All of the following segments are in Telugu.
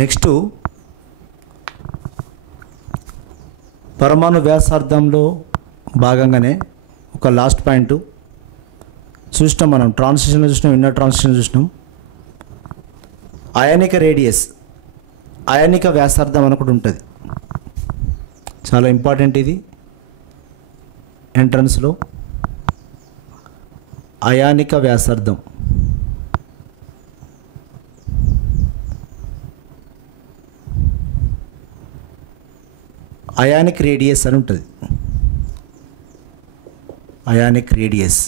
నెక్స్ట్ పరమాణు వ్యాసార్థంలో భాగంగానే ఒక లాస్ట్ పాయింట్ చూసినాం. మనం ట్రాన్సిషన్ చూసినాం, ఇన్నర్ ట్రాన్సిషన్ చూసినాం. అయానిక రేడియస్, అయానిక వ్యాసార్థం అని ఒకటి ఉంటుంది. చాలా ఇంపార్టెంట్ ఇది ఎంట్రన్స్లో. అయానిక వ్యాసార్థం అయానిక్ రేడియస్ అని ఉంటుంది. అయానిక్ రేడియస్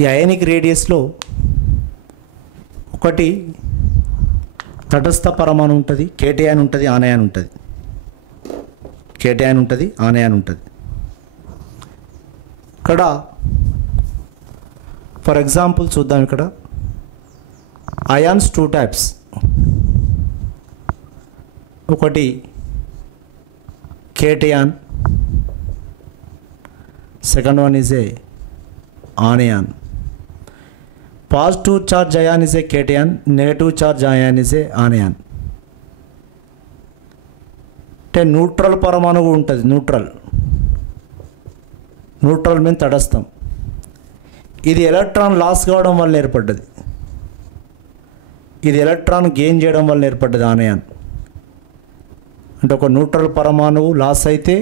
ఈ అయానిక్ రేడియస్లో ఒకటి తటస్థ పరమాణు ఉంటుంది, కేటయాన్ ఉంటుంది, ఆనయాన్ ఉంటుంది. కేటయాన్ ఉంటుంది, ఆనయాన్ ఉంటుంది. ఇక్కడ ఫర్ ఎగ్జాంపుల్ చూద్దాం. ఇక్కడ అయాన్స్ 2 టైప్స్. ఒకటి cation, second one is a anion. Positive charge ion is a cation, negative charge ion is a anion. అంటే న్యూట్రల్ పరమాణువు ఉంటుంది. న్యూట్రల్ మీద తటస్థం. ఇది ఎలక్ట్రాన్ లాస్ కావడం వల్ల ఏర్పడ్డది. ఇది ఎలక్ట్రాన్ గెయిన్ చేయడం వల్ల ఏర్పడ్డది ఆనయాన్. అంటే ఒక న్యూట్రల్ పరమాణువు లాస్ అయితే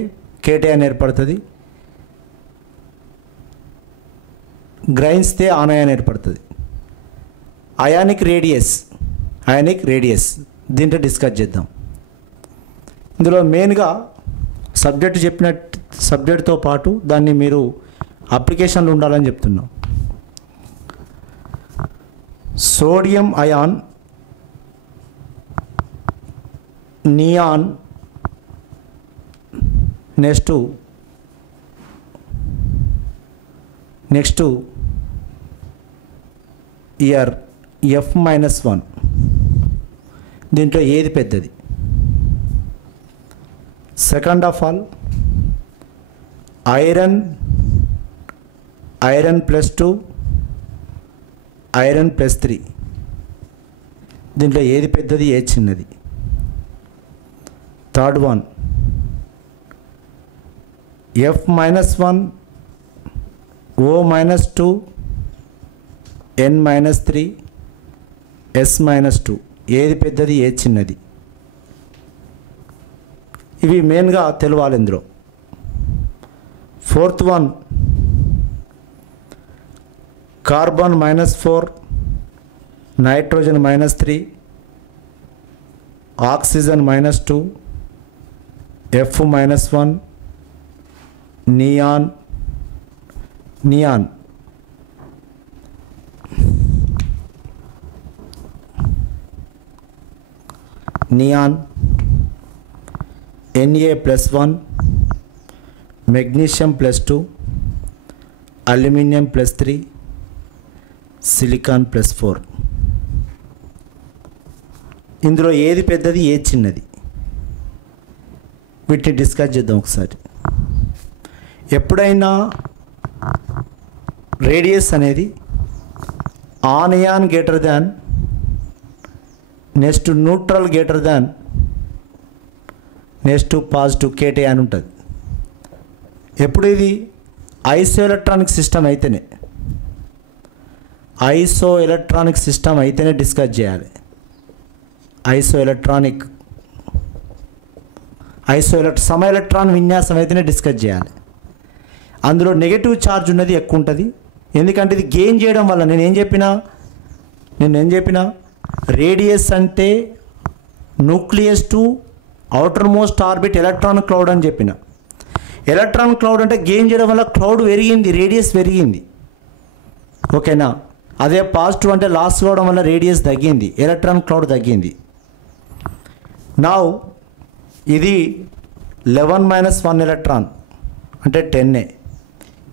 కేటయాన్ ఏర్పడుతుంది, గ్రహిస్తే ఆనయాన్ ఏర్పడుతుంది. అయానిక్ రేడియస్ దీంట్లో డిస్కస్ చేద్దాం. ఇందులో మెయిన్గా సబ్జెక్ట్తో పాటు దాన్ని మీరు అప్లికేషన్లు ఉండాలని చెప్తున్నాం. Sodium ion, neon, next year F-1. దీంట్లో ఏది పెద్దది? Second of all iron +2, iron +3. దీంట్లో ఏది పెద్దది, ఏది చిన్నది? Third one F-1, O-2, N-3, S-2. ఏది పెద్దది, ఏది చిన్నది? ఇవి మెయిన్గా తెలవాలి ఇందులో. Fourth one carbon -4, nitrogen -3, oxygen -2, F-1, neon Na+1, magnesium +2, aluminium +3, silicon +4. ఇందులో ఏది పెద్దది, ఏది చిన్నది? వీటిని డిస్కస్ చేద్దాం ఒకసారి. ఎప్పుడైనా రేడియస్ అనేది ఆనయాన్ greater than, next neutral greater దాన్, నెక్స్ట్ పాజిటివ్ కేటయాన్ ఉంటుంది. ఎప్పుడు ఇది ఐసో ఎలక్ట్రానిక్ సిస్టమ్ అయితేనే డిస్కస్ చేయాలి. సమ ఎలక్ట్రాన్ విన్యాసం అయితేనే డిస్కస్ చేయాలి. అందులో నెగటివ్ ఛార్జ్ ఉన్నది ఎక్కువ ఉంటుంది. ఎందుకంటే ఇది గెయిన్ చేయడం వల్ల నేనేం చెప్పినా రేడియస్ అంటే nucleus to outer most orbit electron cloud అని చెప్పిన. ఎలక్ట్రాన్ క్లౌడ్ అంటే గెయిన్ చేయడం వల్ల క్లౌడ్ పెరిగింది, రేడియస్ పెరిగింది. ఓకేనా? అదే పాజిటివ్ అంటే లాస్ కావడం వల్ల రేడియస్ తగ్గింది, ఎలక్ట్రాన్ క్లౌడ్ తగ్గింది. నౌ ఇది 11-1 ఎలక్ట్రాన్ అంటే 10.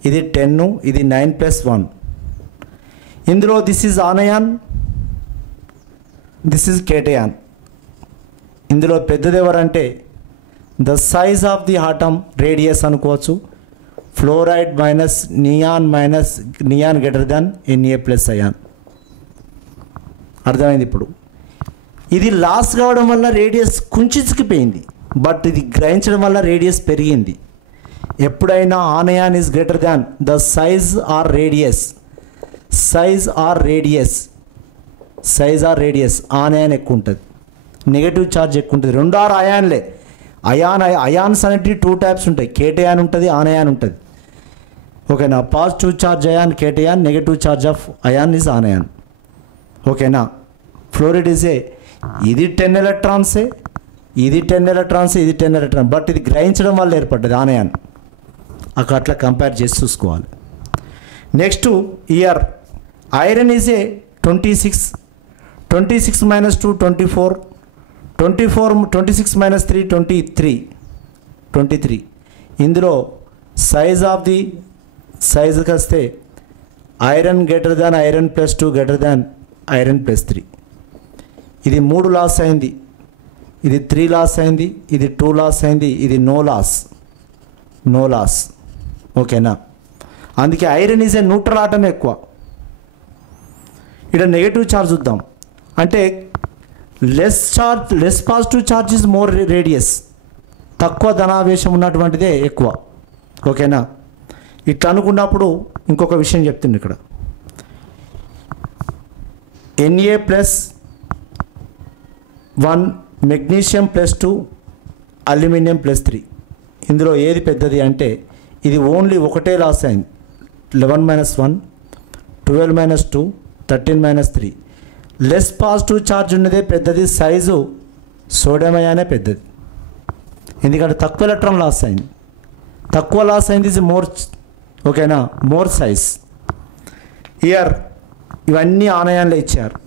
ఇది 10, ఇది 9+1. ఇందులో this is anion, this is cation. ఇందులో పెద్దది ఎవరంటే the size of the atom radius అనుకోవచ్చు. Fluoride minus neon greater than Na plus ion. అర్థమైంది. ఇప్పుడు ఇది లాస్ కావడం వల్ల రేడియస్ కుంచుకుపోయింది, బట్ ఇది గ్రహించడం వల్ల రేడియస్ పెరిగింది. ఎప్పుడైనా ఆనయాన్ is greater than the size are radius ఆనయాన్ ఎక్కువ ఉంటుంది, నెగటివ్ ఛార్జ్ ఎక్కువ ఉంటుంది. రెండు ఆరు అయాన్లే. అయాన్స్ అనేటివి 2 టైప్స్ ఉంటాయి, కేటయాన్ ఉంటుంది, ఆనయాన్ ఉంటుంది. ఓకేనా. Positive charge ion cation, negative charge of ion is anion. ఓకేనా. ఫ్లోరైడ్ ఈజే ఇది 10 ఎలక్ట్రాన్సే, ఇది 10 ఎలక్ట్రాన్స్, ఇది 10 ఎలక్ట్రాన్, బట్ ఇది గ్రహించడం వల్ల ఏర్పడ్డది ఆనయాన్. అట్లా కంపేర్ చేసి చూసుకోవాలి. Next year iron EJ 26 minus 2 24, 26 minus 3 23. ఇందులో సైజ్కి వస్తే iron greater than iron plus 2 greater than iron plus 3. ఇది 3 లాస్ అయింది, ఇది 3 లాస్ అయింది, ఇది 2 లాస్ అయింది, ఇది నో లాస్. ఓకేనా. అందుకే iron is a neutral atom ఎక్కువ. ఇక్కడ నెగటివ్ ఛార్జ్ చూద్దాం. అంటే less positive charge is more radius, తక్కువ ధనావేశం ఉన్నటువంటిదే ఎక్కువ. ఓకేనా. ఇట్లా అనుకున్నప్పుడు ఇంకొక విషయం చెప్తుంది ఇక్కడ. Na+1 magnesium +2 aluminium +3. ఇందులో ఏది పెద్దది అంటే ఇది ఓన్లీ ఒకటే లాస్ అయింది. 11-1, 12-2, 13-3. లెస్ పాజిటివ్ ఛార్జ్ ఉన్నదే పెద్దది, సైజు సోడియం అయానే పెద్దది. ఎందుకంటే తక్కువ ఎలక్ట్రాన్ లాస్ అయింది, ఇది మోర్. ఓకేనా. More size. ఇయర్ ఇవన్నీ ఆనయాన్లో ఇచ్చారు.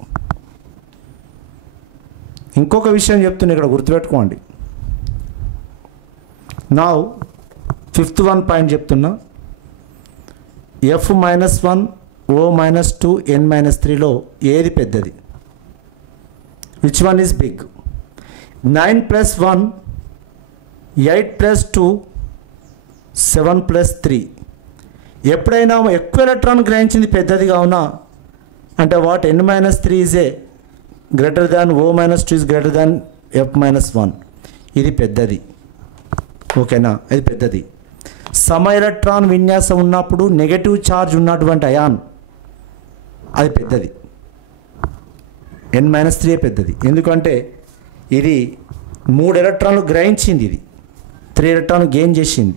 ఇంకొక విషయం చెప్తున్నా ఇక్కడ, గుర్తుపెట్టుకోండి. నా 5th పాయింట్ చెప్తున్నా. F-1, O-2, N-3లో ఏది పెద్దది? Which one is big? 9+1, 8+2, 7+3. ఎప్పుడైనా ఎక్కువ ఎలక్ట్రాన్ గ్రహించింది పెద్దది కావునా అంటే what N-3 is a greater than O-2 is greater than F-1. ఇది పెద్దది. ఓకేనా. ఇది పెద్దది. సమ ఎలక్ట్రాన్ విన్యాసం ఉన్నప్పుడు నెగటివ్ ఛార్జ్ ఉన్నటువంటి అయాన్ అది పెద్దది. N-3 పెద్దది. ఎందుకంటే ఇది 3 ఎలక్ట్రాన్లు గ్రహించింది, ఇది 3 ఎలక్ట్రాన్ గెయిన్ చేసింది.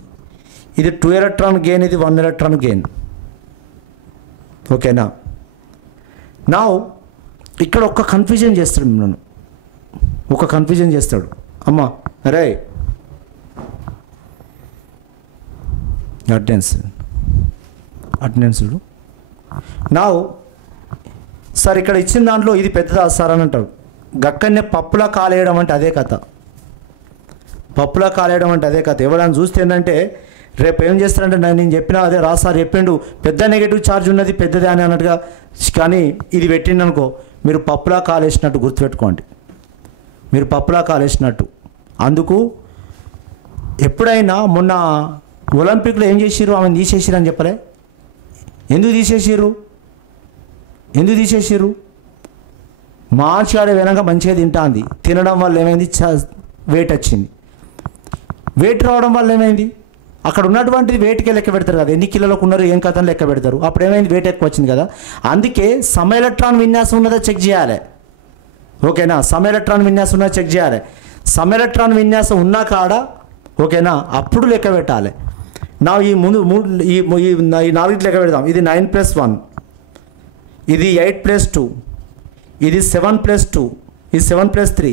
ఇది 2 ఎలక్ట్రాన్ గెయిన్, ఇది 1 ఎలక్ట్రాన్ గెయిన్. ఓకేనా. నా ఇక్కడ ఒక కన్ఫ్యూజన్ చేస్తాడు నన్ను, అమ్మా అరే అటెండెన్స్ నా సార్ ఇక్కడ ఇచ్చిన దాంట్లో ఇది పెద్దదా సార్ అని అంటాడు. గక్కనే పప్పులా కాలేయడం అంటే అదే కథ. ఎవరైనా చూస్తే ఏంటంటే రేపు ఏం చేస్తారంటే నేను చెప్పినా అదే రా సార్ చెప్పిండు పెద్ద నెగటివ్ ఛార్జ్ ఉన్నది పెద్దది అని అన్నట్టుగా, కానీ ఇది పెట్టిండు అనుకో మీరు పప్పులా కాలేసినట్టు గుర్తుపెట్టుకోండి, అందుకు ఎప్పుడైనా మొన్న ఒలింపిక్లో ఏం చేసిర్రు, ఆమెను తీసేసిరు అని చెప్పలే. ఎందుకు తీసేసిర్రు? మార్చి ఆడే వెనక మంచిగా తింటాంది, తినడం వల్ల ఏమైంది, వెయిట్ వచ్చింది. వెయిట్ రావడం వల్ల ఏమైంది, అక్కడ ఉన్నటువంటిది వెయిట్కే లెక్క పెడతారు కదా, ఎన్ని కిలోలకు ఉన్నారు ఏం కథను లెక్క పెడతారు. అప్పుడు ఏమైంది, వెయిట్ ఎక్కువ వచ్చింది కదా. అందుకే సమ ఎలక్ట్రాన్ విన్యాసం ఉన్నదో చెక్ చేయాలి. ఓకేనా. సమ ఎలక్ట్రాన్ విన్యాసం ఉన్నదో చెక్ చేయాలి. సమ ఎలక్ట్రాన్ విన్యాసం ఉన్నా కాడ ఓకేనా అప్పుడు లెక్క పెట్టాలి. నా ఈ నాలుగింటి లెక్క పెడదాం. ఇది 9+1, ఇది 8+2, ఇది 7+2, ఇది 7+3,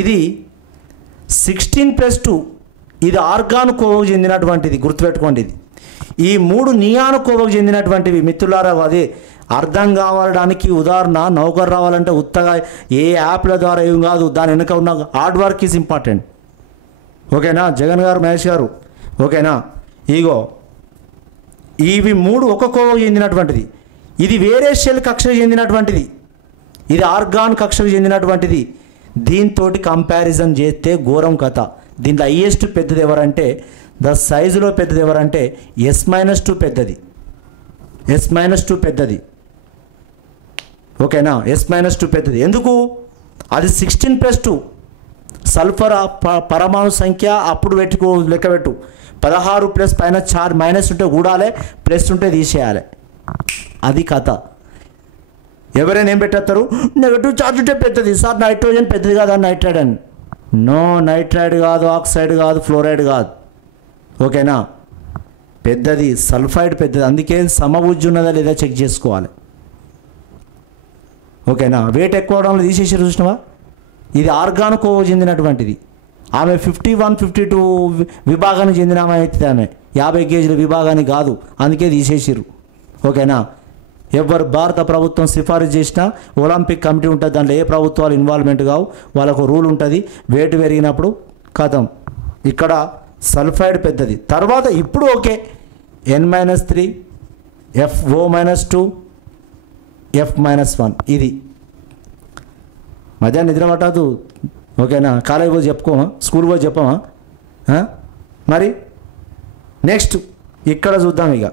ఇది 16+2. ఇది ఆర్గాన్ కోవకు చెందినటువంటిది, గుర్తుపెట్టుకోండి. ఈ 3 నియాన్ కోవకు చెందినటువంటివి మిత్రులారా. అది అర్థం కావడానికి ఉదాహరణ, నౌకరు రావాలంటే ఉత్తగా ఏ యాప్ల ద్వారా ఏం కాదు, దాని వెనుక ఉన్న హార్డ్ వర్క్ ఈజ్ ఇంపార్టెంట్. ఓకేనా. జగన్ గారు, మహేష్ గారు. ఓకేనా. ఇగో ఇవి 3 ఒక కోవకు చెందినటువంటిది. ఇది వేరే షెల్ కక్షకు చెందినటువంటిది, ఇది ఆర్గాన్ కక్షకు చెందినటువంటిది. దీంతో కంపారిజన్ చేస్తే ఘోరం కథ. దీంట్లో హైయెస్ట్ పెద్దది ఎవరంటే ద సైజులో పెద్దది ఎవరంటే S-2 పెద్దది, S-2 పెద్దది. ఓకేనా, S-2 పెద్దది. ఎందుకు? అది 16+2 సల్ఫర్ పరమాణు సంఖ్య అప్పుడు లెక్కబెట్టు. 16 ప్లస్ పైన చార్జ్ మైనస్ ఉంటే కూడాలి, ప్లస్ ఉంటే తీసేయాలి. అది కథ. ఎవరైనా ఏం పెట్టేస్తారు, నెగటివ్ చార్జ్ ఉంటే పెద్దది సార్, నైట్రోజన్ పెద్దది కాదు నైట్రైడ్ అని. నో, నైట్రైడ్ కాదు, ఆక్సైడ్ కాదు, ఫ్లోరైడ్ కాదు. ఓకేనా, పెద్దది సల్ఫైడ్ పెద్దది. అందుకే సమబుజ్జి ఉన్నదా లేదా చెక్ చేసుకోవాలి. ఓకేనా, వెయిట్ ఎక్కువ అవడంలో తీసేసి చూసినావా, ఇది ఆర్గాన్ కోవ చెందినటువంటిది. ఆమె 51, 52 విభాగానికి చెందిన ఆమె అయితే ఆమె 50 కేజీల విభాగానికి కాదు, అందుకే తీసేసిర్రు. ఓకేనా, ఎవరు భారత ప్రభుత్వం సిఫారసు చేసినా ఒలింపిక్ కమిటీ ఉంటుంది, దాంట్లో ఏ ప్రభుత్వాలు ఇన్వాల్వ్మెంట్ కావు, వాళ్ళకు రూల్ ఉంటుంది. వెయిట్ పెరిగినప్పుడు కథం. ఇక్కడ సల్ఫైడ్ పెద్దది. తర్వాత ఇప్పుడు ఓకే, N-3 FO-2 F-1 ఇది. మధ్యాహ్నం నిద్ర పట్టదు. ఓకేనా, కాలేజీ పోయి చెప్పుకోమా, స్కూల్ పోయి చెప్పమా? మరి నెక్స్ట్ ఇక్కడ చూద్దాం ఇక.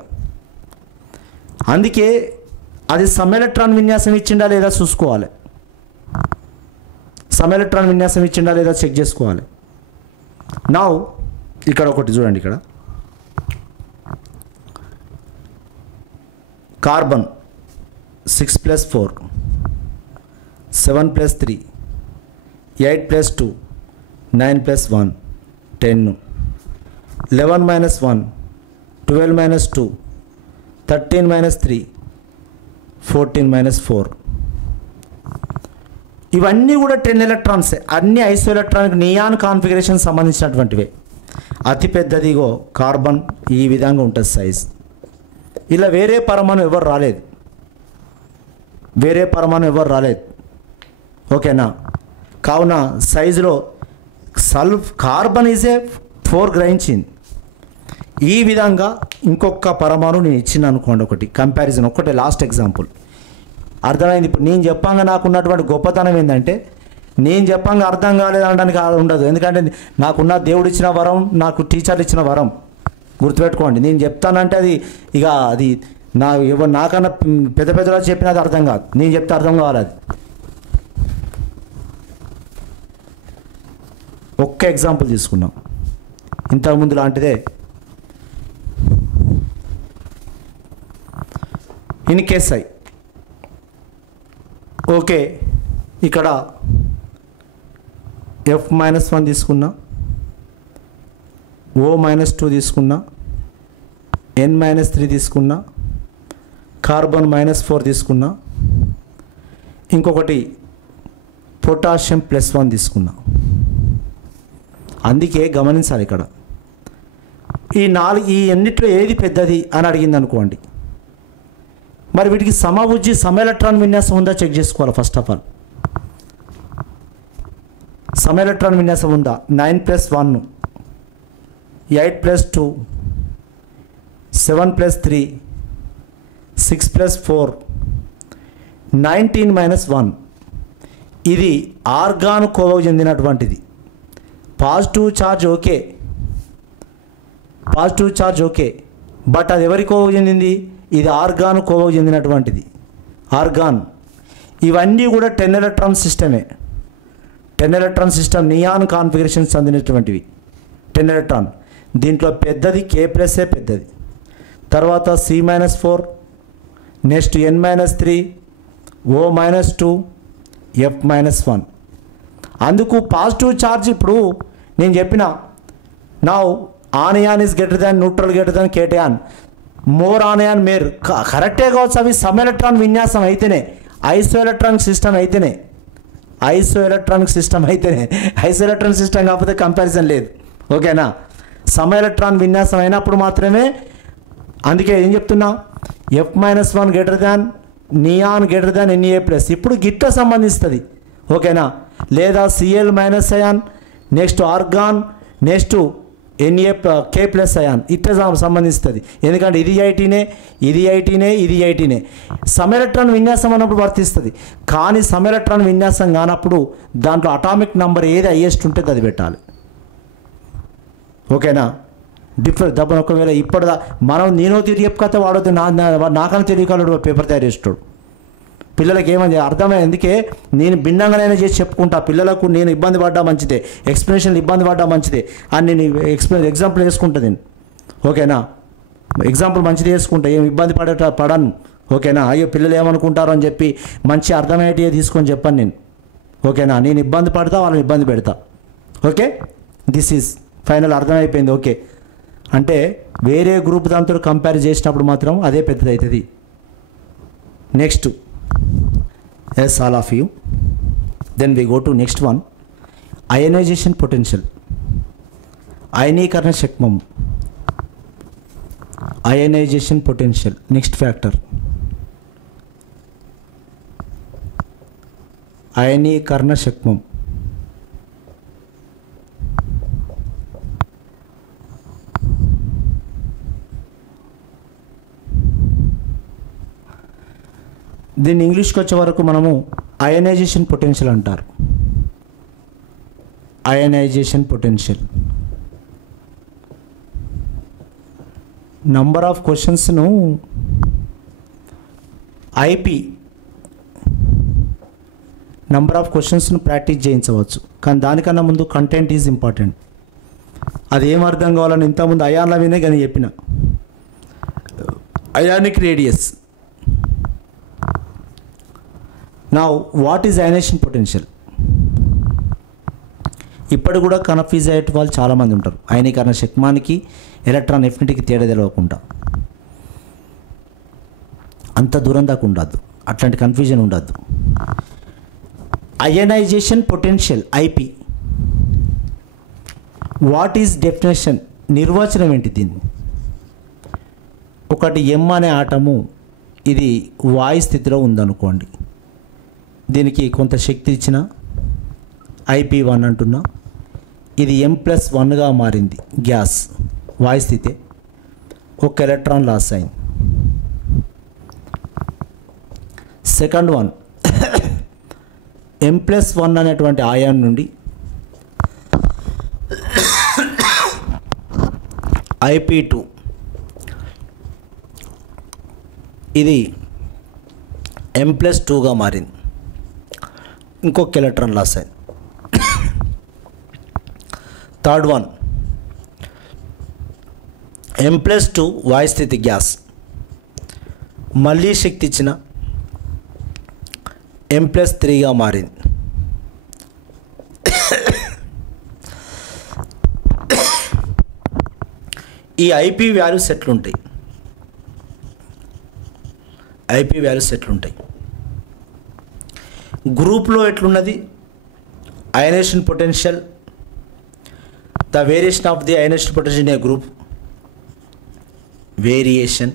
అందుకే అది సమ్-ఎలక్ట్రాన్ విన్యాసం ఇచ్చిండా లేదా చూసుకోవాలి. సమ్-ఎలక్ట్రాన్ విన్యాసం ఇచ్చిండా లేదా చెక్ చేసుకోవాలి. నౌ ఇక్కడ ఒకటి చూడండి, ఇక్కడ కార్బన్ 6+4 7+3 8+2 9+1 10 11-1 12-2 13-3 14-4 ఇవన్నీ కూడా 10 ఎలక్ట్రాన్సే. అన్ని ఐసో ఎలక్ట్రానిక్ నియాన్ కాన్ఫిగరేషన్ సంబంధించినటువంటివే. అతిపెద్దదిగో కార్బన్ ఈ విధంగా ఉంటుంది సైజ్. ఇలా వేరే పరమాణు ఎవరు రాలేదు, వేరే పరమాణు ఎవరు రాలేదు. ఓకేనా, కావున సైజులో కార్బన్ ఈజ్ ఏ 4 గ్రహించింది. ఈ విధంగా ఇంకొక పరమాణు నేను ఇచ్చిన అనుకోండి, ఒకటి కంపారిజన్, ఒకటే లాస్ట్ ఎగ్జాంపుల్. అర్థమైంది. ఇప్పుడు నేను చెప్పంగా నాకున్నటువంటి గొప్పతనం ఏంటంటే, నేను చెప్పంగా అర్థం కాలేదనడానికి ఉండదు. ఎందుకంటే నాకున్న దేవుడు ఇచ్చిన వరం, నాకు టీచర్లు ఇచ్చిన వరం. గుర్తుపెట్టుకోండి, నేను చెప్తానంటే అది ఇక అది నాకన్నా పెద్ద పెద్దగా చెప్పినది అర్థం కాదు, నేను చెప్తే అర్థం కావాలి. అది ఒక్క ఎగ్జాంపుల్ తీసుకున్నాం, ఇంతకుముందు లాంటిదే. ఇన్ కేస్ ఐ ఓకే, ఇక్కడ F-1 తీసుకున్నా, O-2 తీసుకున్నా, N-3 తీసుకున్నా, కార్బన్ -4 తీసుకున్నా, ఇంకొకటి పొటాషియం +1 తీసుకున్నా. అందుకే గమనించాలి ఇక్కడ ఈ ఎన్నిట్లో ఏది పెద్దది అని అడిగింది అనుకోండి, మరి వీటికి సమబుజ్జి సమ్-ఎలక్ట్రాన్ విన్యాసం ఉందా చెక్ చేసుకోవాలి. ఫస్ట్ ఆఫ్ ఆల్ సమ్-ఎలక్ట్రాన్ విన్యాసం ఉందా? 9+1 8+2 7+3 6+4 19-1. ఇది ఆర్గాన్ కోవకు చెందినటువంటిది. Positive charge okay, positive charge okay, but అది ఎవరి కోవకు చెందింది? ఇది ఆర్గాన్ కోవకు చెందినటువంటిది. ఆర్గాన్ ఇవన్నీ కూడా 10 ఎలక్ట్రాన్ సిస్టమే. 10 ఎలక్ట్రాన్ సిస్టమ్ నియాన్ కాన్ఫిగరేషన్స్ చెందినటువంటివి. 10 ఎలక్ట్రాన్. దీంట్లో పెద్దది K+A పెద్దది, తర్వాత C-4, next N-3 O-2 F-1. అందుకు పాజిటివ్ ఛార్జ్ ఇప్పుడు నేను చెప్పిన now anion is greater than neutral greater than cation, more anion మేర్ కరెక్టే కావచ్చు. అవి సమ్-ఎలక్ట్రాన్ విన్యాసం అయితేనే, ఐసో ఎలక్ట్రానిక్ సిస్టమ్ అయితేనే, ఐసో ఎలక్ట్రానిక్ సిస్టమ్ అయితేనే. ఐసో ఎలక్ట్రానిక్ సిస్టమ్ కాకపోతే కంపారిజన్ లేదు. ఓకేనా, సమ్-ఎలక్ట్రాన్ విన్యాసం అయినప్పుడు మాత్రమే. అందుకే ఏం చెప్తున్నా, F-1 greater than neon greater than Na+. ఇప్పుడు గిట్ట సంబంధిస్తుంది. ఓకేనా, లేదా Cl- ion, next argon, next Na K+ ion ఇట్లా సంబంధిస్తుంది. ఎందుకంటే ఇది ఐటీనే, ఇది ఐటీనే, ఇది ఐటీనే. సమ్-ఎలక్ట్రాన్ విన్యాసం అన్నప్పుడు వర్తిస్తుంది. కానీ సమ్-ఎలక్ట్రాన్ విన్యాసం కానప్పుడు దాంట్లో అటామిక్ నంబర్ ఏది హైయెస్ట్ ఉంటే అది పెట్టాలి. ఓకేనా, డిఫరెంట్ దబ్బున ఒకవేళ ఇప్పటిదా నేను తిరిగి చెప్పుకతే వాడొద్దు నాకన్నా తెలియగలడు పేపర్ తయారు చేస్తాడు. పిల్లలకి ఏమని అర్థమైంది, అందుకే నేను భిన్నంగానైనా చేసి చెప్పుకుంటా. పిల్లలకు నేను ఇబ్బంది పడ్డా మంచిదే, ఎక్స్ప్లెనేషన్లు ఇబ్బంది పడ్డా మంచిదే అని నేను ఎగ్జాంపుల్ వేసుకుంటా నేను. ఓకేనా, ఎగ్జాంపుల్ మంచిది వేసుకుంటా, ఏం ఇబ్బంది పడను. ఓకేనా, అయ్యో పిల్లలు ఏమనుకుంటారు అని చెప్పి మంచి అర్థమయ్యేటివి తీసుకొని చెప్పాను నేను. ఓకేనా, నేను ఇబ్బంది పడతా, వాళ్ళని ఇబ్బంది పెడతా. ఓకే, దిస్ ఈజ్ ఫైనల్ అర్థమైపోయింది. ఓకే అంటే వేరే గ్రూప్ దాంతో కంపేర్ చేసినప్పుడు మాత్రం అదే పెద్దది అవుతుంది. Next, yes all of you. Then we go to next one, ionisation potential, అయనీకరణ శక్మం, అయనైజేషన్ పొటెన్షియల్. నెక్స్ట్ ఫ్యాక్టర్ అయనీకరణ శక్మం. దీన్ని ఇంగ్లీష్కి వచ్చే వరకు మనము అయనైజేషన్ పొటెన్షియల్ అంటారు. Ionisation potential. నంబర్ ఆఫ్ క్వశ్చన్స్ను ఐపీ నంబర్ ఆఫ్ క్వశ్చన్స్ను ప్రాక్టీస్ చేయించవచ్చు, కానీ దానికన్నా ముందు కంటెంట్ ఈజ్ ఇంపార్టెంట్. అది ఏం అర్థం కావాలని ఇంతకుముందు అయాన్ల వినే కానీ చెప్పిన. Ionic radius. Now what is ionisation potential? ఇప్పటి కూడా కన్ఫ్యూజ్ అయ్యే వాళ్ళు చాలామంది ఉంటారు. అయనీకరణ శక్మానికి ఎలక్ట్రాన్ ఎఫినిటీకి తేడా తెలియకుండా. అంత దూరం దాకా ఉండద్దు, అట్లాంటి కన్ఫ్యూజన్ ఉండద్దు. Ionisation potential IP, what is definition? నిర్వచనం ఏంటి దీన్ని? ఒకటి ఎం అనే ఆటము ఇది వాయు స్థితిలో ఉందనుకోండి, దీనికి కొంత శక్తి ఇచ్చిన IP1 అంటున్నా, ఇది M+1గా మారింది, గ్యాస్ వాయు స్థితే, ఒక ఎలక్ట్రాన్ లాస్ అయింది. సెకండ్ వన్, M+1 అనేటువంటి ఆయాన్ నుండి IP2, ఇది M+2గా మారింది, ఇంకొక ఎలక్ట్రాన్ లాస్ అయింది. థర్డ్ వన్, M+2 వాయు స్థితి గ్యాస్, మళ్ళీ శక్తి ఇచ్చిన M+3గా మారింది. ఈ ఐపీ వాల్యూస్ ఎట్లుంటాయి? ఐపీ వాల్యూస్ ఎట్లుంటాయి? గ్రూప్లో ఎట్లున్నది ionisation potential, the variation of the ionisation potential in a group, variation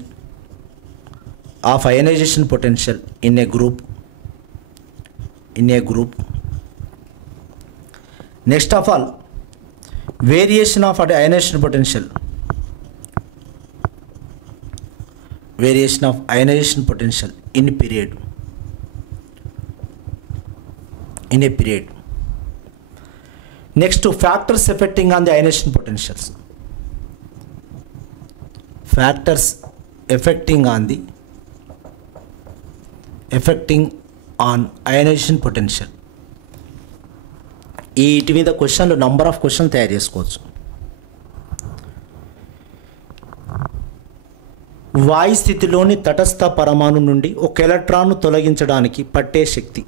of ionisation potential in a group, next of all variation of ionisation potential, variation of ionisation potential in period, in a period. Next, to factors affecting on the ionization potentials. Factors affecting on ionization potential. వీటి మీద క్వశ్చన్లు నంబర్ ఆఫ్ క్వశ్చన్ తయారు చేసుకోవచ్చు. వాయు స్థితిలోని తటస్థ పరమాణు నుండి ఒక ఎలక్ట్రాన్ను తొలగించడానికి పట్టే శక్తి,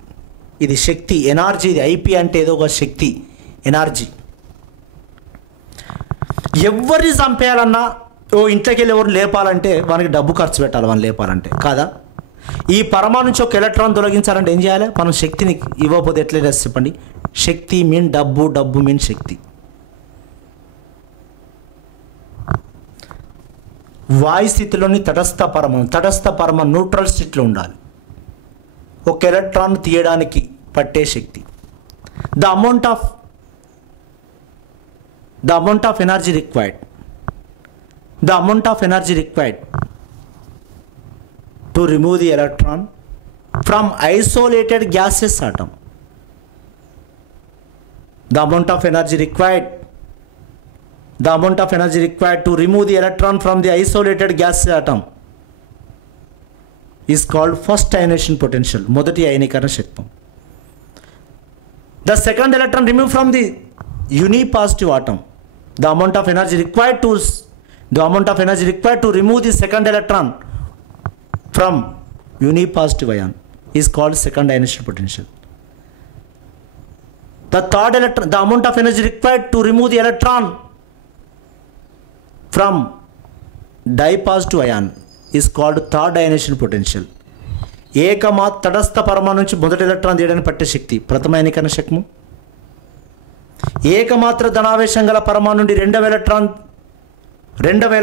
ఇది శక్తి, ఎనర్జీ. ఇది ఐపీ అంటే ఏదో ఒక శక్తి, ఎనర్జీ. ఎవరిని చంపేయాలన్నా, ఇంట్లోకి వెళ్ళి ఎవరు లేపాలంటే మనకి డబ్బు ఖర్చు పెట్టాలి, మనం లేపాలంటే కాదా? ఈ పరమాణు నుంచి ఒక ఎలక్ట్రాన్ తొలగించాలంటే ఏం చేయాలి? మనం శక్తిని ఇవ్వకపోతే ఎట్లా చెప్పండి? శక్తి మీన్ డబ్బు, డబ్బు మీన్ శక్తి. వాయు స్థితిలోని తటస్థ పరమాణు న్యూట్రల్ స్టేట్లో ఉండాలి. ఒక ఎలక్ట్రాన్ తీయడానికి పట్టే శక్తి, the amount of energy required to remove the electron from isolated gases atom, the amount of energy required the amount of energy required to remove the electron from the isolated gas atom is called first ionisation potential, మొదటి అయనీకరణ శక్తి. The second electron remove from the unipositive atom, the amount of energy required to remove the second electron from unipositive ion is called second ionization potential. The third electron, the amount of energy required to remove the electron from dipositive ion is called third ionization potential. తటస్థ పరమాణు నుంచి మొదటి ఎలక్ట్రాన్ తీయడానికి పట్టే శక్తి ప్రథమ అయనీకరణ శక్తి. ఏకమాత్ర ధనావేశం గల పరమాణు నుండి రెండవ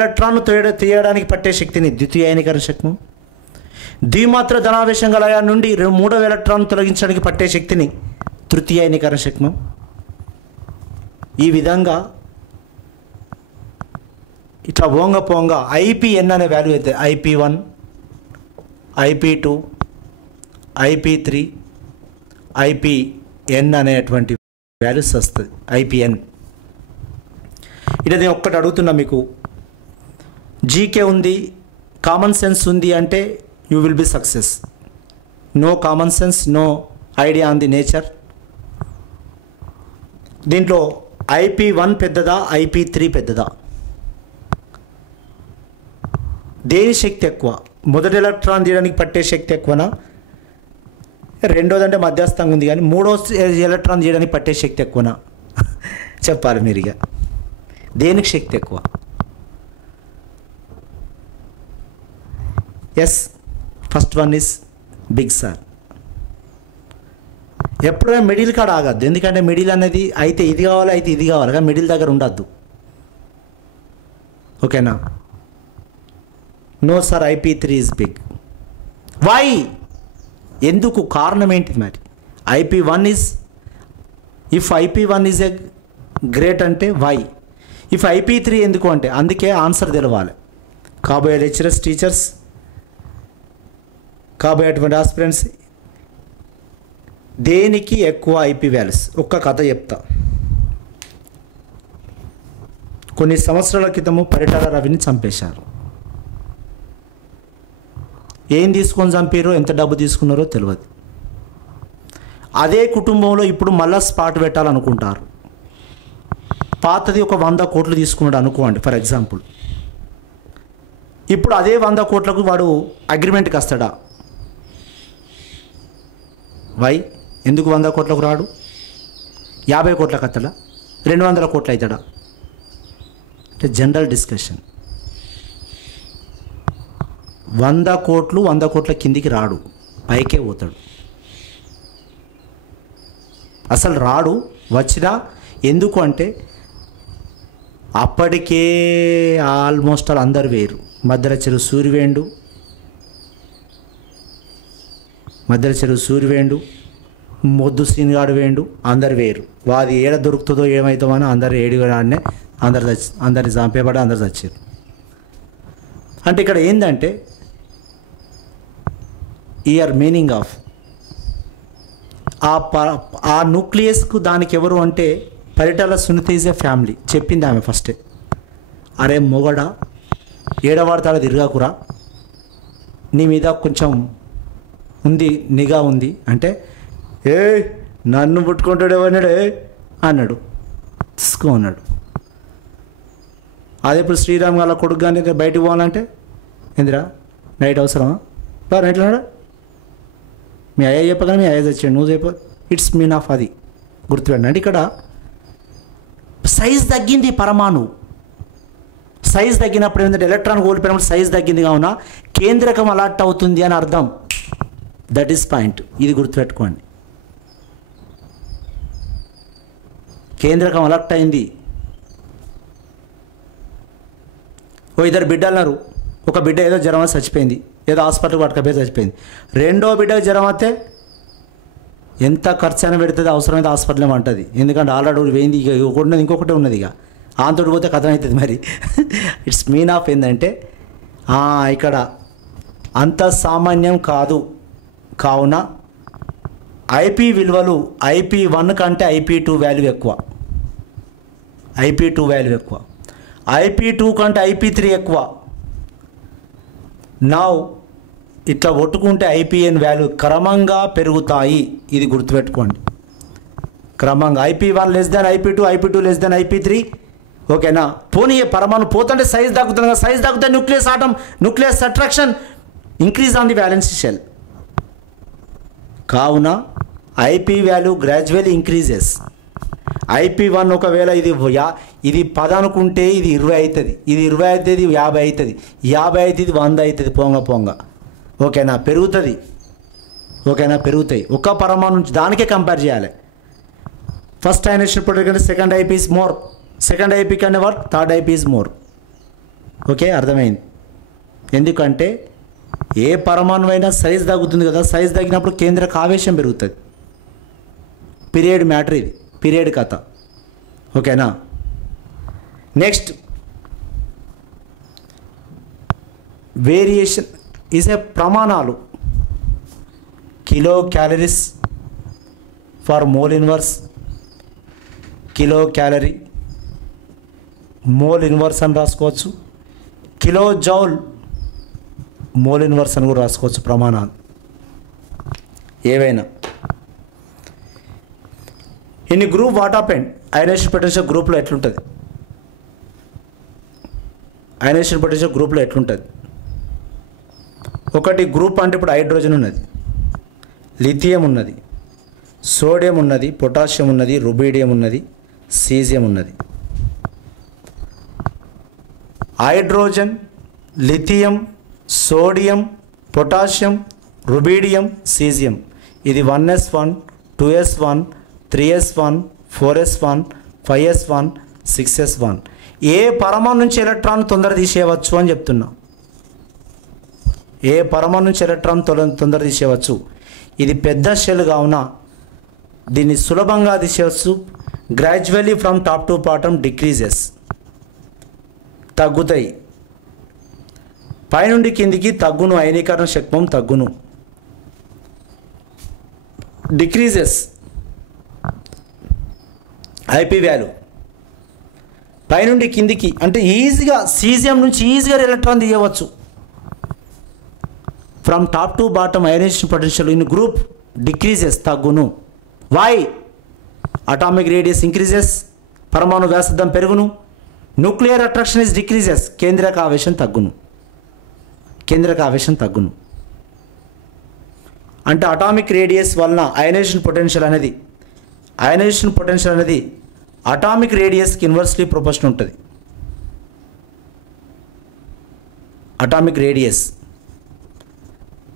ఎలక్ట్రాన్ తీయడానికి పట్టే శక్తిని ద్వితీయ అయనీకరణ శక్తి. ద్విమాత్ర ధనావేశం గల అయాన్ నుండి మూడవ ఎలక్ట్రాన్ తొలగించడానికి పట్టే శక్తిని తృతీయ అయనీకరణ శక్తి. ఈ విధంగా ఇట్లా పోంగా ఐపీఎన్ అనే వాల్యూ అయితే IP1, IP2, IP3, IPN అనేటువంటి వాల్యూస్ వస్తుంది. ఐపీఎన్ ఇది నేను ఒక్కటి అడుగుతున్నా, మీకు జీకే ఉంది, కామన్ సెన్స్ ఉంది అంటే you will be success. No common sense, no idea on the nature. దీంట్లో IP1 పెద్దదా, IP3 పెద్దదా? దేని శక్తి ఎక్కువ? మొదటి ఎలక్ట్రాన్ తీయడానికి పట్టే శక్తి ఎక్కువనా, రెండోదంటే మధ్యస్థంగా ఉంది కానీ మూడో ఎలక్ట్రాన్ తీయడానికి పట్టే శక్తి ఎక్కువనా? చెప్పాలి మీరు. ఇక దేనికి శక్తి ఎక్కువ? Yes, first one is big sir. ఎప్పుడైనా మిడిల్ కాడ ఆగద్దు, ఎందుకంటే మిడిల్ అనేది అయితే ఇది కావాలి, అయితే ఇది కావాలి, కానీ మిడిల్ దగ్గర ఉండద్దు. ఓకేనా? No sir, IP3 is big. Why? ఎందుకు? కారణం ఏంటి మరి? IP1 is, if IP1 is a great అంటే వై? ఇఫ్ IP3 ఎందుకు అంటే అందుకే ఆన్సర్ తెలవాలి. కాబోయే లెక్చరర్స్, టీచర్స్, కాబోయేటువంటి ఆస్పిరెంట్స్ దేనికి ఎక్కువ ఐపీ వాల్యూస్? ఒక్క కథ చెప్తా. కొన్ని సంవత్సరాల క్రితము పరిటాల రవిని చంపేశారు. ఏం తీసుకొని చంపారో, ఎంత డబ్బు తీసుకున్నారో తెలియదు. అదే కుటుంబంలో ఇప్పుడు మళ్ళా స్పాట్ పెట్టాలనుకుంటారు. పాతది ఒక 100 కోట్లు తీసుకున్నాడు అనుకోండి ఫర్ ఎగ్జాంపుల్. ఇప్పుడు అదే 100 కోట్లకు వాడు అగ్రిమెంట్కి వస్తాడా? వై? ఎందుకు 100 కోట్లకు రాడు? 50 కోట్లకు వస్తాడా? 200 కోట్లు అవుతాడా? అంటే జనరల్ డిస్కషన్. 100 కోట్ల కిందికి రాడు, పైకే పోతాడు. అసలు రాడు. వచ్చినా ఎందుకు అంటే అప్పటికే ఆల్మోస్ట్ అందరు వేరు. మధ్యలో చెరువు సూర్యవేండు, మొద్దు సీనిగాడు వేండు, అందరు వేరు. వాది ఏడ దొరుకుతుందో ఏమవుతామని అందరు ఏడుగానే అందరిని చంపేపడి అందరు చచ్చారు. అంటే ఇక్కడ ఏంటంటే ఇయర్ మీనింగ్ ఆఫ్ ఆ న్యూక్లియస్కు దానికి ఎవరు అంటే Paritala Sunitha is a family. చెప్పింది ఆమె ఫస్టే, అరే మొగడా ఏడవాడతాడ తిరగాకురా, నీ మీద కొంచెం ఉంది, నిఘా ఉంది అంటే, ఏ నన్ను పుట్టుకుంటాడు ఎవరినాడే అన్నాడు, తీసుకో అన్నాడు. అదే ఇప్పుడు శ్రీరామ్ గారి కొడుకు కానీ బయటకు పోవాలంటే ఏందిరా నైట్ అవసరమా? బా నైట్లో మీ అయ్యా చెప్పగానే మీ అయ్యా తెచ్చాడు, నువ్వు చెప్ప. ఇట్స్ మీన్ ఆఫ్ అది గుర్తుపెట్టండి. అంటే ఇక్కడ సైజ్ తగ్గింది పరమాణు. సైజ్ తగ్గినప్పుడు ఏంటంటే ఎలక్ట్రాన్ కోల్పోయినప్పుడు సైజ్ తగ్గింది కావున కేంద్రకం అలాట్ అవుతుంది అని అర్థం. That is point. ఇది గుర్తుపెట్టుకోండి. కేంద్రకం అలర్ట్ అయింది. ఇద్దరు బిడ్డలు అన్నారు. ఒక బిడ్డ ఏదో జ్వరం వస్తే చచ్చిపోయింది, ఏదో హాస్పిటల్ పట్టుకపోయి చచ్చిపోయింది. రెండో బిడ్డకు జ్వరం వస్తే ఎంత ఖర్చు అయినా పెడుతుంది, అవసరమైతే హాస్పిటల్ ఏమంటుంది. ఎందుకంటే ఆల్రెడీ పోయింది, ఇక ఒకటి ఇంకొకటి ఉన్నది, ఇక ఆంతోటి పోతే కథం అవుతుంది. మరి ఇట్స్ మీన్ ఆఫ్ ఏంటంటే ఇక్కడ అంత సామాన్యం కాదు. కావున ఐపీ విలువలు IP1 కంటే IP2 వాల్యూ ఎక్కువ. IP2 వాల్యూ ఎక్కువ. IP2 కంటే IP3 ఎక్కువ. నౌ ఇట్లా కొట్టుకుంటే IPN వాల్యూ క్రమంగా పెరుగుతాయి. ఇది గుర్తుపెట్టుకోండి. క్రమంగా IP1 less than IP2, IP2 less than IP3. ఓకేనా? పోనీ పరమాణు పోతుంటే సైజ్ తగ్గుతుంది కదా, సైజ్ తగ్గితే nucleus attraction increase on the valence shell. కావున IP value gradually increases. IP1 ఒకవేళ ఇది 10 అనుకుంటే ఇది 20 అవుతుంది, ఇది 20 అవుతుంది, ఇది 50 అవుతుంది, 50 అయితే ఇది 100 అవుతుంది. పొంగ ఓకేనా? పెరుగుతుంది. ఓకేనా? పెరుగుతాయి. ఒక పరమాణు నుంచి దానికే కంపేర్ చేయాలి. ఫస్ట్ అయనైజేషన్ పొటెన్షియల్ కంటే second IP is more, second IP కంటే third IP is more. Okay, అర్థమైంది. ఎందుకంటే ఏ పరమాణు అయినా సైజ్ తగ్గుతుంది కదా, సైజ్ తగ్గినప్పుడు కేంద్రక ఆవేశం పెరుగుతుంది. పీరియడ్ మ్యాటర్ ఇది, పీరియడ్ కథ. ఓకేనా? నెక్స్ట్ వేరియేషన్ ఈజ్ ఏ ప్రమాణాలు. Kilo calories for mole inverse, kilo calorie mole inverse అని రాసుకోవచ్చు. కిలో జౌల్ మోల్ ఇన్వర్స్ అని కూడా రాసుకోవచ్చు. ప్రమాణాలు ఏవైనా. In group what happened? Ionisation potential గ్రూప్లో ఎట్లుంటుంది? అయనైజేషన్ పొటెన్షియల్ గ్రూప్లో ఎట్లుంటుంది? ఒకటి గ్రూప్ అంటే ఇప్పుడు హైడ్రోజన్ ఉన్నది, లిథియం ఉన్నది, సోడియం ఉన్నది, పొటాషియం ఉన్నది, రుబీడియం ఉన్నది, సీజియం ఉన్నది. Hydrogen, lithium, sodium, potassium, rubidium, caesium. ఇది 1s1, 2s1, 3s1, 4s1, 5s1, 6s1. ఏ పరమాణు నుంచి ఎలక్ట్రాన్ తొందర తీసేయవచ్చు అని చెప్తున్నా. ఏ పరమాణు నుంచి ఎలక్ట్రాన్ తొందర తీసేయవచ్చు. ఇది పెద్ద షెల్ కావున దీన్ని సులభంగా తీసేయవచ్చు. Gradually from top to bottom decreases, తగ్గుతాయి. పైనుండి కిందికి తగ్గును, అయనీకరణ శక్తం తగ్గును. డిక్రీజెస్ IP వాల్యూ పైనుండి కిందికి అంటే ఈజీగా సీజియం నుంచి ఈజీగా ఎలక్ట్రాన్ తీయవచ్చు. From top to bottom ionisation potential in group decreases, తగ్గును. వై? అటామిక్ రేడియస్ ఇంక్రీజెస్, పరమాణు వ్యాసార్థం పెరుగును. న్యూక్లియర్ అట్రాక్షన్ ఇస్ డిక్రీజెస్, కేంద్రక ఆవేశం తగ్గును. కేంద్రక ఆవేశం తగ్గును అంటే అటామిక్ రేడియస్ వలన అయనైజేషన్ పొటెన్షియల్ అనేది అటామిక్ రేడియస్కి ఇన్వర్స్లీ ప్రొపోర్షనల్ ఉంటుంది. అటామిక్ రేడియస్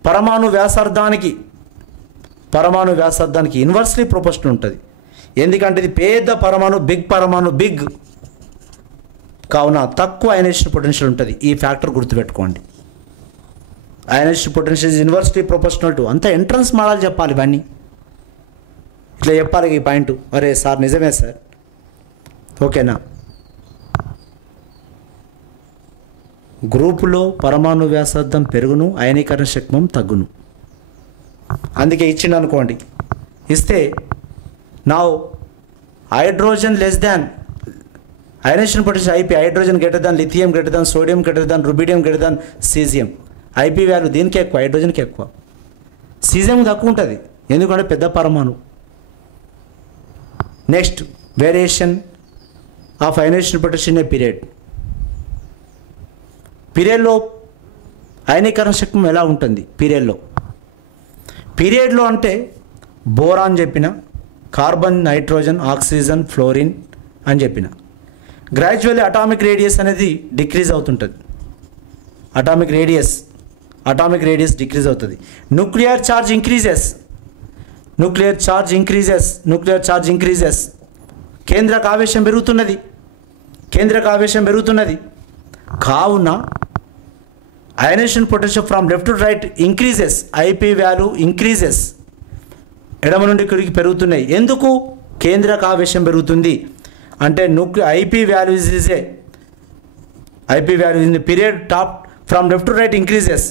పరమాణు వ్యాసార్థానికి ఇన్వర్స్లీ ప్రొపోర్షనల్ ఉంటుంది. ఎందుకంటే ఇది పెద్ద పరమాణు, బిగ్ కావున తక్కువ అయనైజేషన్ పొటెన్షియల్ ఉంటుంది. ఈ ఫ్యాక్టర్ గుర్తుపెట్టుకోండి. Ionisation potential is inversely proportional to. అంతా ఎంట్రన్స్ మోడల్ చెప్పాలి. ఇవన్నీ ఇట్లా చెప్పాలి. ఈ పాయింట్ అరే సార్ నిజమే సార్. ఓకేనా? గ్రూపులో పరమాణు వ్యాసార్థం పెరుగును, అయనీకరణ శక్తం తగ్గును. అందుకే ఇచ్చిండు అనుకోండి, ఇస్తే నా hydrogen less than ionisation potential IP, hydrogen greater than lithium, greater than sodium, greater than rubidium, greater than caesium. IP value దీనికి ఎక్కువ, హైడ్రోజన్కి ఎక్కువ. సీజియం తక్కువ ఉంటుంది ఎందుకంటే పెద్ద పరమాణు. Next variation of ionisation potential in a పీరియడ్లో అయనీకరణ శక్తి ఎలా ఉంటుంది? పీరియడ్లో అంటే బోరాన్ చెప్పిన, కార్బన్, నైట్రోజన్, ఆక్సిజన్, ఫ్లోరిన్ అని చెప్పిన. గ్రాడ్యువల్లీ అటామిక్ రేడియస్ అనేది డిక్రీజ్ అవుతుంటుంది. అటామిక్ రేడియస్ డిక్రీజ్ అవుతుంది. న్యూక్లియర్ ఛార్జ్ ఇంక్రీజెస్, కేంద్రక ఆవేశం పెరుగుతున్నది. కావున ionisation potential from left to right increases, IP value increases. ఎడమ నుండి కుడికి పెరుగుతున్నాయి. ఎందుకు? కేంద్రక ఆవేశం పెరుగుతుంది అంటే IP value in the period top from left to right increases.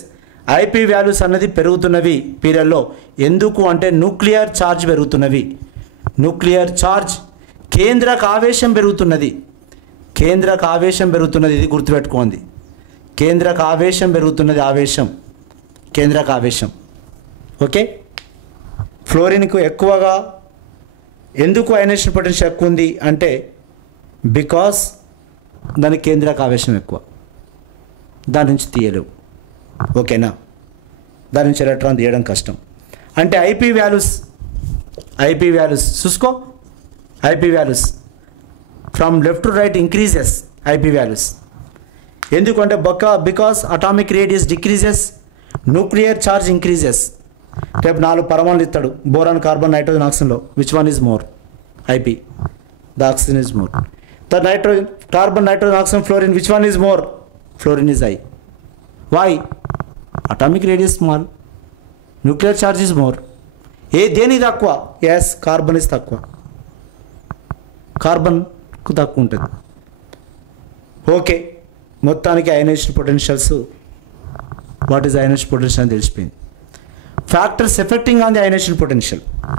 IP values అన్నది పెరుగుతున్నవి పీరియడ్లో. ఎందుకు అంటే న్యూక్లియర్ ఛార్జ్, కేంద్రక ఆవేశం పెరుగుతున్నది. కేంద్రక ఆవేశం పెరుగుతున్నది, ఇది గుర్తుపెట్టుకోండి. కేంద్రక ఆవేశం పెరుగుతున్నది, ఆవేశం, కేంద్రక ఆవేశం. ఓకే. ఫ్లోరిన్కు ఎక్కువగా ఎందుకు అయనేషన్ పొటెన్షియల్ ఎక్కువ ఉంది అంటే బికాస్ దాని కేంద్రక ఆవేశం ఎక్కువ, దాని నుంచి తీయలేవు. ఓకేనా, దాని నుంచి ఎలక్ట్రాన్ తీయడం కష్టం. అంటే ఐపీ వాల్యూస్ చూసుకో, IP values from left to right increases. IP values ఎందుకంటే because atomic radius decreases, nuclear charge increases. రేపు 4 పరమాణులు ఇస్తాడు, బోరాన్, కార్బన్, నైట్రోజన్, ఆక్సిజన్లో which one is more? IP. The oxygen is more. The nitrogen, carbon, nitrogen, oxygen, fluorine, which one is more? Fluorine is high. Why? Atomic radius small, nuclear charge is more. దేని తక్కువ? ఎస్, కార్బన్ ఈజ్ తక్కువ, కార్బన్కు తక్కువ ఉంటుంది. ఓకే, మొత్తానికి అయనేషన్ పొటెన్షియల్స్, వాట్ ఈజ్ అయనేషన్ పొటెన్షియల్ అని తెలిసిపోయింది. Factors effecting on the అయనేషన్ potential.